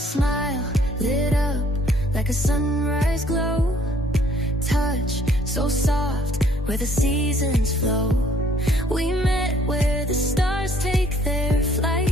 smile lit up like a sunrise glow. Touch so soft where the seasons flow. We met where the stars take their flight.